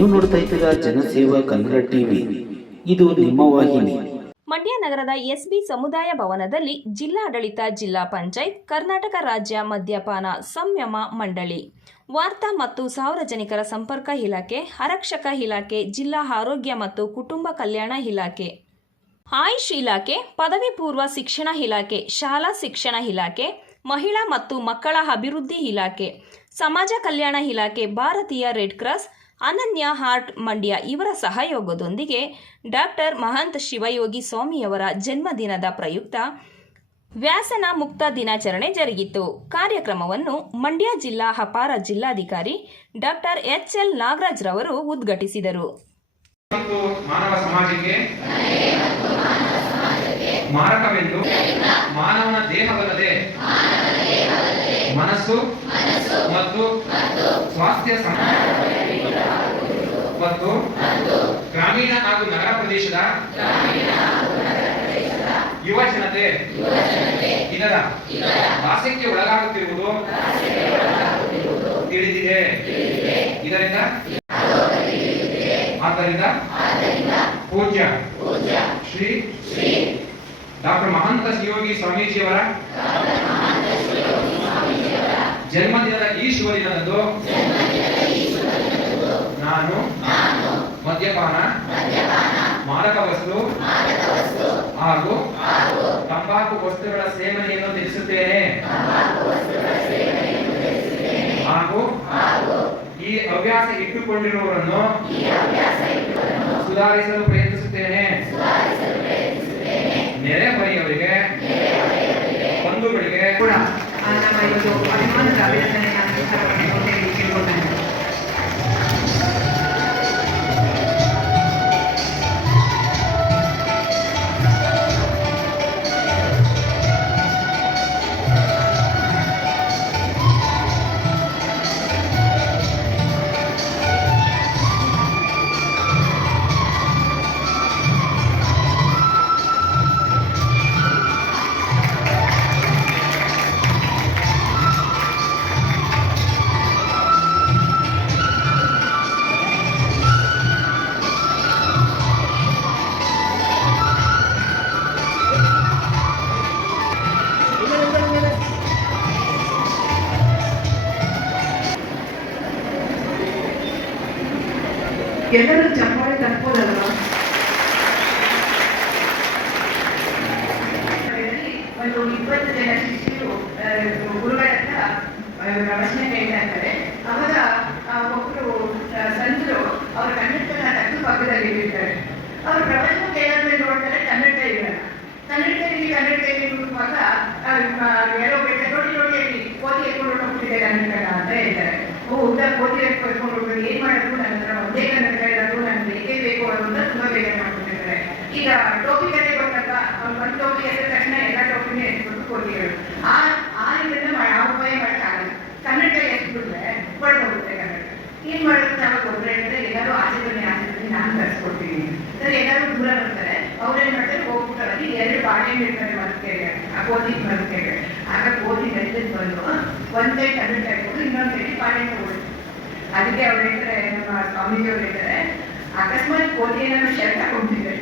ನೀವು ನೋಡ್ತಾ ಇದ್ದೀರಾ ಜನಸೇವಾ ಕನ್ನಡ ಟಿವಿ. ಇದು ನಿಮ್ಮ ವಾಹಿನಿ. ಮಂಡ್ಯ ನಗರದ ಎಸ್ಬಿ ಸಮುದಾಯ ಭವನದಲ್ಲಿ ಜಿಲ್ಲಾಡಳಿತ, ಜಿಲ್ಲಾ ಪಂಚಾಯತ್, ಕರ್ನಾಟಕ ರಾಜ್ಯ ಮದ್ಯಪಾನ ಸಂಯಮ ಮಂಡಳಿ. ವಾರ್ತಾ ಮತ್ತು ಸಾರ್ವಜನಿಕರ ಸಂಪರ್ಕ ಇಲಾಖೆ, ಆರಕ್ಷಕ ಇಲಾಖೆ, ಜಿಲ್ಲಾ ಆರೋಗ್ಯ ಮತ್ತು ಕುಟುಂಬ ಕಲ್ಯಾಣ ಇಲಾಖೆ. ಆಯುಷ್ ಇಲಾಖೆ, ಪದವಿ ಪೂರ್ವ ಶಿಕ್ಷಣ ಇಲಾಖೆ, ಶಾಲಾ ಶಿಕ್ಷಣ ಇಲಾಖೆ, ಮಹಿಳಾ ಮತ್ತು ಮಕ್ಕಳ ಅಭಿವೃದ್ಧಿ ಇಲಾಖೆ. ಸಮಾಜ ಕಲ್ಯಾಣ ಇಲಾಖೆ, ಭಾರತೀಯ red cross Ananya heart Mandya ಇವರ ಸಹಯೋಗದೊಂದಿಗೆ ಡಾಕ್ಟರ್ ಮಹಂತ್ ಶಿವಯೋಗಿ ಸ್ವಾಮಿಯವರ ಜನ್ಮದಿನದ ಪ್ರಯುಕ್ತ ವ್ಯಾಸನ ಮುಕ್ತ ದಿನಾಚರಣೆ ಜರುಗಿತು. ಕಾರ್ಯಕ್ರಮವನ್ನು ಮಂಡ್ಯ ಜಿಲ್ಲಾ ಅಪಾರ ಜಿಲ್ಲಾಧಿಕಾರಿ ಡಾಕ್ಟರ್ ಎಚ್ ಎಲ್ ನಾಗರಾಜ್ ರವರು ಉದ್ಘಾಟಿಸಿದರು. ಮಾರಕವೆಂದು ಮಾನವನ ದೇಹವಲ್ಲದೆ ಮನಸ್ಸು ಮತ್ತು ಸ್ವಾಸ್ಥ್ಯ ಮತ್ತು ಗ್ರಾಮೀಣ ಹಾಗೂ ನಗರ ಪ್ರದೇಶದ ಯುವ ಜನತೆ. ಇದರ ವಾಸಕ್ಕೆ ಒಳಗಾಗುತ್ತಿರುವುದು ತಿಳಿದಿದೆ. ಇದರಿಂದ ಆದ್ದರಿಂದ ಪೂಜ್ಯ ಶ್ರೀ ಡಾಕ್ಟರ್ ಮಹಂತ ಸಿಯೋಗಿ ಸ್ವಾಮೀಜಿಯವರ ಜನ್ಮದಿನದ ಈ ಶುಭ ದಿನದಂದು ನಾನು ಮದ್ಯಪಾನ ಮಾದಕ ವಸ್ತು ಹಾಗೂ ತಂಬಾಕು ವಸ್ತುಗಳ ಸೇವನೆಯನ್ನು ತಿಳಿಸುತ್ತೇನೆ ಹಾಗೂ ಈ ಹವ್ಯಾಸ ಇಟ್ಟುಕೊಂಡಿರುವವರನ್ನು ಸುಧಾರಿಸಲು ಪ್ರಯತ್ನಿಸುತ್ತೇನೆ ನೆರೆಹೊರೆಯವರಿಗೆ ಬಂಧುಗಳಿಗೆ ಕೂಡ ನಮ್ಮ ಇವತ್ತು ಅಭಿಮಾನದ ಅಭಿನಂದನೆಯ ಎಲ್ಲರೂ ಚಪ್ಪಾಳೆ ತಟ್ಬೋದಲ್ವಾ ಒಂದು ಇಪ್ಪತ್ತು ಜನ ಶಿಷ್ಯರು ಗುರುಗಳ ಹತ್ರ ಆ, ಪ್ರವಚನ ಕೇಳ್ತಾ ಇರ್ತಾರೆ. ಅವಾಗ ಆ, ಒಬ್ರು ಸಂತರು ಅವರ ಕನ್ನಡನ ತಕ್ಕ ಪಕ್ಕದಲ್ಲಿ ಇಟ್ಟಿರ್ತಾರೆ. ಅವರು ಪ್ರವಚನ ಕೇಳೋದ್ರೆ ನೋಡ್ತಾರೆ ಕನ್ನಡ ಇರಲ್ಲ ಕನ್ನಡದಲ್ಲಿ ಕನ್ನಡದಲ್ಲಿ ಕನ್ನಡ ಇಲ್ಲಿ ಆ, ಎಲ್ಲೋ ಬೆಟ್ಟ ನೋಡಿ ನೋಡಿ ಅಲ್ಲಿ ಕೋತಿ ಎತ್ಕೊಂಡು ಹೋಗ್ತಿದೆ ಕನ್ನಡ ಅಂತ ಹೇಳ್ತಾರೆ. ಓ ಉದ್ದ ಕೋತಿ ಎತ್ಕೊಂಡು ಏನ್ ಮಾಡೋದು ನನ್ನ ಹತ್ರ ಒಂದೇ ಕನ್ನಡಕ ಇರೋದು ನನ್ಗೆ ಬೇಕೇ ಬೇಕು ಅಂತ ತುಂಬಾ ಬೇಗ ಮಾಡ್ಬಿಟ್ಟಿದ್ದಾರೆ ಈಗ ಟೋಪಿ ಕತೆ ಗೊತ್ತಲ್ಲ ಒಂದು ಟೋಪಿ ಎದ್ದ ತಕ್ಷಣ ಎಲ್ಲ ಟೋಪಿನೇ ಎತ್ಬಿಟ್ಟು ಕೊಡ್ತೀವಿ ಆ ಆ ಇದನ್ನ ಆ ಉಪಾಯ ಮಾಡೋಕ್ಕಾಗಲ್ಲ. ಕನ್ನಡ ಎತ್ಬಿಟ್ರೆ ಹೊರಟೋಗುತ್ತೆ ಕನ್ನಡ. ಏನ್ ಮಾಡೋದು ನಾವು ಗೊಬ್ಬರ ಇದ್ರೆ ಎಲ್ಲರೂ ಆಚೆ ಬನ್ನಿ ಆಚೆ ನಾನು ಕರ್ಸ್ಕೊಡ್ತೀನಿ. ಸರಿ ಎಲ್ಲರೂ ದೂರ ಬರ್ತಾರೆ. ಅವ್ರೇನ್ ಮಾಡ್ತಾರೆ? ಹೋಗ್ಬಿಟ್ಟು ಅಲ್ಲಿ ಎರಡು ಬಾಳೆಹಣ್ಣು ಇರ್ತಾರೆ ಮರಕೆಗೆ ಆ ಗೋಧಿ ಮರಕೆಗೆ ಆಗ ಕೋತಿ ಮೆತ್ತದ್ ಬಂದು, ಒಂದ್ ಕೈ ಕನ್ನಡ ಇನ್ನೊಂದ್ ಕೈ ಬಾಳೆಹಣ್ಣು ಅದಕ್ಕೆ ಅವ್ರು ಹೇಳ್ತಾರೆ, ನಮ್ಮ ಸ್ವಾಮೀಜಿ ಅವ್ರು ಹೇಳ್ತಾರೆ, ಅಕಸ್ಮಾತ್ ಏನಾದ್ರು ಶರ್ಟ್ ಹಾಕೊಂಡ್ಬಿಟ್ಟಿದೆ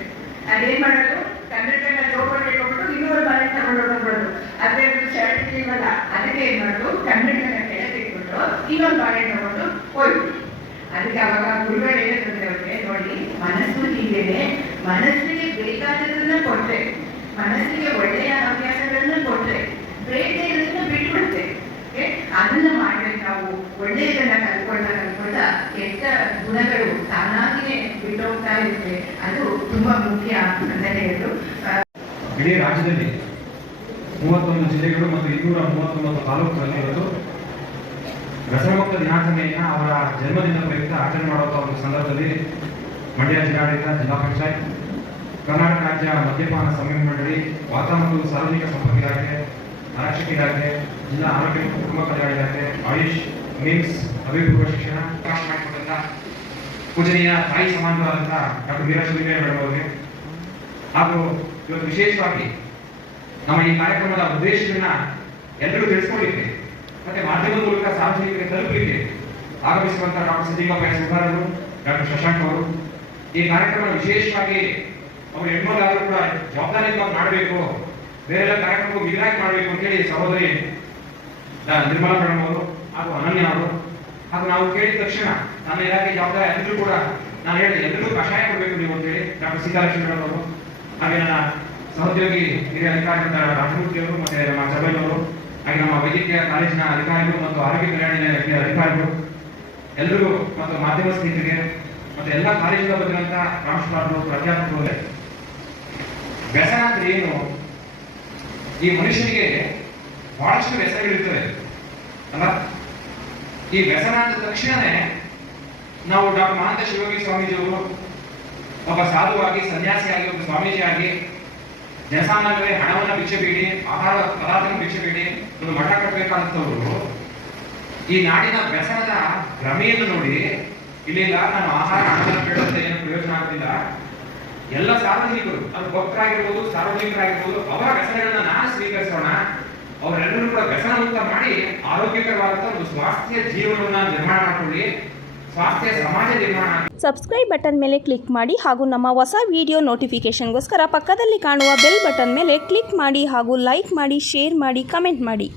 ಅದೇನ್ ಮಾಡೋದು? ಕನ್ನಡ ಚೌಪಟ್ಟು ಇನ್ನೊಂದು ಇನ್ನೂರು ಬಾಳೆ ತಗೊಂಡು ಹೋಗ್ಬಿಡೋದು ಅದೇ ಶರ್ಟ್ ಇಲ್ವಲ್ಲ, ಅದಕ್ಕೆ ಏನ್ ಮಾಡೋದು? ಕನ್ನಡ ಕೆಳಗೆ ಇಟ್ಬಿಟ್ಟು ಇನ್ನೊಂದು ಬಾಳೆ ತಗೊಂಡು ಹೋಯ್ತು ಅದಕ್ಕೆ ಅವಾಗ ಗುರುಗಳು ಹೇಳಿದ್ರೆ ಅವ್ರಿಗೆ, ನೋಡಿ, ಮನಸ್ಸು ಹೀಗೇನೆ, ಮನಸ್ಸಿಗೆ ಬೇಕಾದದನ್ನ ಕೊಟ್ರೆ, ಮನಸ್ಸಿಗೆ ಒಳ್ಳೆಯ ಹವ್ಯಾಸಗಳನ್ನ ಕೊಟ್ರೆ ಬೇಟೆಗಳನ್ನ ಬಿಟ್ಬಿಡುತ್ತೆ ಓಕೆ? ಅದನ್ನ ಮಾಡ್ಬೇಕು ನಾವು ಒಳ್ಳೆಯದನ್ನ ಕಲ್ಕೊಳ್ತಾ ಕಲ್ಕೊಳ್ತಾ ಕೆಟ್ಟ ಗುಣಗಳು ತಾನಾಗಿಯೇ ಬಿಟ್ಟೋಗ್ತಾ ಇರುತ್ತೆ. ಅದು ತುಂಬಾ ಮುಖ್ಯ ಅಂತ ಆ, ಇಡೀ ರಾಜ್ಯದಲ್ಲಿ ಮೂವತ್ತೊಂದು ಜಿಲ್ಲೆಗಳು ಮತ್ತು ಇನ್ನೂರ ಮೂವತ್ತೊಂಬತ್ತು ತಾಲೂಕುಗಳಲ್ಲಿ ಇವತ್ತು ರಸಮುಕ್ತ ದಿನಾಚರಣೆಯನ್ನ ಅವರ ಜನ್ಮದಿನ ಪ್ರಯುಕ್ತ ಆಚರಣೆ ಮಾಡುವಂತ ಒಂದು ಸಂದರ್ಭದಲ್ಲಿ ಮಂಡ್ಯ ಜಿಲ್ಲಾಡಳಿತ ಜಿಲ್ಲಾ ಪಂಚಾಯತ್ ಕರ್ನಾಟಕ ರಾಜ್ಯ ಮದ್ಯಪಾನ ಸಂಯಮ ಮಂಡಳಿ ವಾರ್ತಾ ಮತ್ತು ಸಾರ್ವಜನಿಕ ಸಂಪರ್ಕ ಇಲಾಖೆ ಆರಕ್ಷಕ ಇಲಾಖೆ ಜಿಲ್ಲಾ ಆರೋಗ್ಯ ಮತ್ತು ಕುಟುಂಬ ಕಲ್ಯಾಣ ಇಲಾಖೆ ಆಯುಷ್ ಮಿಮ್ಸ್ ಅಭಿವೃದ್ಧಿ ಶಿಕ್ಷಣ ಮಾಡಿಕೊಟ್ಟಂತ ಪೂಜನೀಯ ತಾಯಿ ಸಮಾನರಾದಂಥ ಡಾಕ್ಟರ್ ವೀರಶಿವಲಿಂಗಯ್ಯ ಮೇಡಮ್ ಅವರಿಗೆ ಹಾಗೂ ಇವತ್ತು ವಿಶೇಷವಾಗಿ ನಮ್ಮ ಈ ಕಾರ್ಯಕ್ರಮದ ಉದ್ದೇಶವನ್ನ ಎಲ್ಲರೂ ತಿಳಿಸ್ಕೊಡ್ಲಿಕ್ಕೆ ಮತ್ತೆ ಮಾಧ್ಯಮದ ಮೂಲಕ ಸಾರ್ವಜನಿಕರಿಗೆ ತಲುಪಲಿಕ್ಕೆ ಆಗಮಿಸುವಂತಹ ಡಾಕ್ಟರ್ ಸಿದ್ದೀಪ ಸುಬ್ಬಾರರು ಡಾಕ್ಟರ್ ಶಶಾಂಕ್ ಅವರು. ಈ ಕಾರ್ಯಕ್ರಮ ವಿಶೇಷವಾಗಿ ಅವರು ಹೆಣ್ಮಗಾದರೂ ಕೂಡ ಜವಾಬ್ದಾರಿಯುತವಾಗಿ ಮಾಡಬೇಕು, ಬೇರೆಲ್ಲ ಕಾರ್ಯಕ್ರಮಕ್ಕೂ ಮಿಗಿಲಾಗಿ ಮಾಡಬೇಕು ಅಂತೇಳಿ ಸಹೋದರಿ ನಿರ್ಮಲಾ ಮೇಡಮ್ ಅವರು ಅವರು ಹಾಗೂ ನಾವು ಕೇಳಿದ ತಕ್ಷಣ ನನ್ನ ಇಲಾಖೆ ಜವಾಬ್ದಾರಿ ಎಲ್ಲರೂ ಕೂಡ ನಾನು ಹೇಳಿದೆ ಎಲ್ಲರೂ ಕಷಾಯ ಕೊಡಬೇಕು ನೀವು ಅಂತೇಳಿ ಡಾಕ್ಟರ್ ಸೀತಾಲಕ್ಷ್ಮಿ ಮೇಡಮ್ ಅವರು, ಹಾಗೆ ನನ್ನ ಸಹೋದ್ಯೋಗಿ ಹಿರಿಯ ಅಧಿಕಾರಿ ರಾಜಮೂರ್ತಿ ಮತ್ತೆ ನಮ್ಮ ಚಬಲ್ ಅವರು, ಹಾಗೆ ನಮ್ಮ ವೈದ್ಯಕೀಯ ಕಾಲೇಜಿನ ಅಧಿಕಾರಿಗಳು ಮತ್ತು ಆರೋಗ್ಯ ಕಲ್ಯಾಣ ಇಲಾಖೆಯ ಅಧಿಕಾರಿಗಳು ಎಲ್ಲರೂ ಮತ್ತು ಮಾಧ್ಯಮ ಸ್ನೇಹಿತರಿಗೆ ಮತ್ತೆ ಎಲ್ಲ ಕಾಲೇಜಿನ ಬಂದಿರುವಂತ ಪ್ರಾಂಶುಪಾಲರು ಪ್ರಾಧ್ಯಾಪಕರು ವ್ಯಸನ ಅಂದ್ರೆ ಏನು? ಈ ಮನುಷ್ಯನಿಗೆ ಬಹಳಷ್ಟು ವ್ಯಸನಗಳಿರ್ತವೆ. ಅಲ್ಲ ಈ ವ್ಯಸನ ಅಂದ ತಕ್ಷಣನೇ ನಾವು ಡಾಕ್ಟರ್ ಮಹಾಂತ ಶಿವಯೋಗಿ ಸ್ವಾಮೀಜಿಯವರು ಒಬ್ಬ ಸಾಧುವಾಗಿ, ಸನ್ಯಾಸಿಯಾಗಿ, ಒಬ್ಬ ಸ್ವಾಮೀಜಿಯಾಗಿ ಜನಸಾಮಾನ್ಯರೇ ಹಣವನ್ನು ಬಿಚ್ಚಬೇಡಿ ಬೇಡಿ ಆಹಾರ ಪದಾರ್ಥನ ಬಿಚ್ಚಬೇಡಿ ಒಂದು ಮಠ ಕಟ್ಟಬೇಕಾದಂಥವ್ರು. ಈ ನಾಡಿನ ವ್ಯಸನದ ಭ್ರಮೆಯನ್ನು ನೋಡಿ, ಇಲ್ಲಿಲ್ಲ, ನಾನು ಆಹಾರ ಹಣವನ್ನು ಬೇಡಂತ ಏನು ಪ್ರಯೋಜನ ಆಗ್ತಿಲ್ಲ ಎಲ್ಲ ಸಾರ್ವಜನಿಕರು, ಅದು ಭಕ್ತರಾಗಿರ್ಬೋದು, ಸಾರ್ವಜನಿಕರಾಗಿರ್ಬೋದು, ಅವರ ವ್ಯಸನಗಳನ್ನ ನಾನು ಸ್ವೀಕರಿಸೋಣ. ಅವರೆಲ್ಲರೂ ಕೂಡ ವ್ಯಸನ ಮುಕ್ತ ಮಾಡಿ ಆರೋಗ್ಯಕರವಾದಂತಹ ಒಂದು ಸ್ವಾಸ್ಥ್ಯ ಜೀವನವನ್ನ ನಿರ್ಮಾಣ ಮಾಡಿಕೊಳ್ಳಿ. ಸ್ವಾಸ್ಥ್ಯ ಸಮಾಜ ನಿರ್ಮಾಣ ಸಬ್ಸ್ಕ್ರೈಬ್ ಬಟನ್ ಮೇಲೆ ಕ್ಲಿಕ್ ಮಾಡಿ ಹಾಗೂ ನಮ್ಮ ಹೊಸ ವಿಡಿಯೋ ನೋಟಿಫಿಕೇಶನ್ಗೋಸ್ಕರ ಪಕ್ಕದಲ್ಲಿ ಕಾಣುವ ಬೆಲ್ ಬಟನ್ ಮೇಲೆ ಕ್ಲಿಕ್ ಮಾಡಿ ಹಾಗೂ ಲೈಕ್ ಮಾಡಿ ಶೇರ್ ಮಾಡಿ ಕಮೆಂಟ್ ಮಾಡಿ.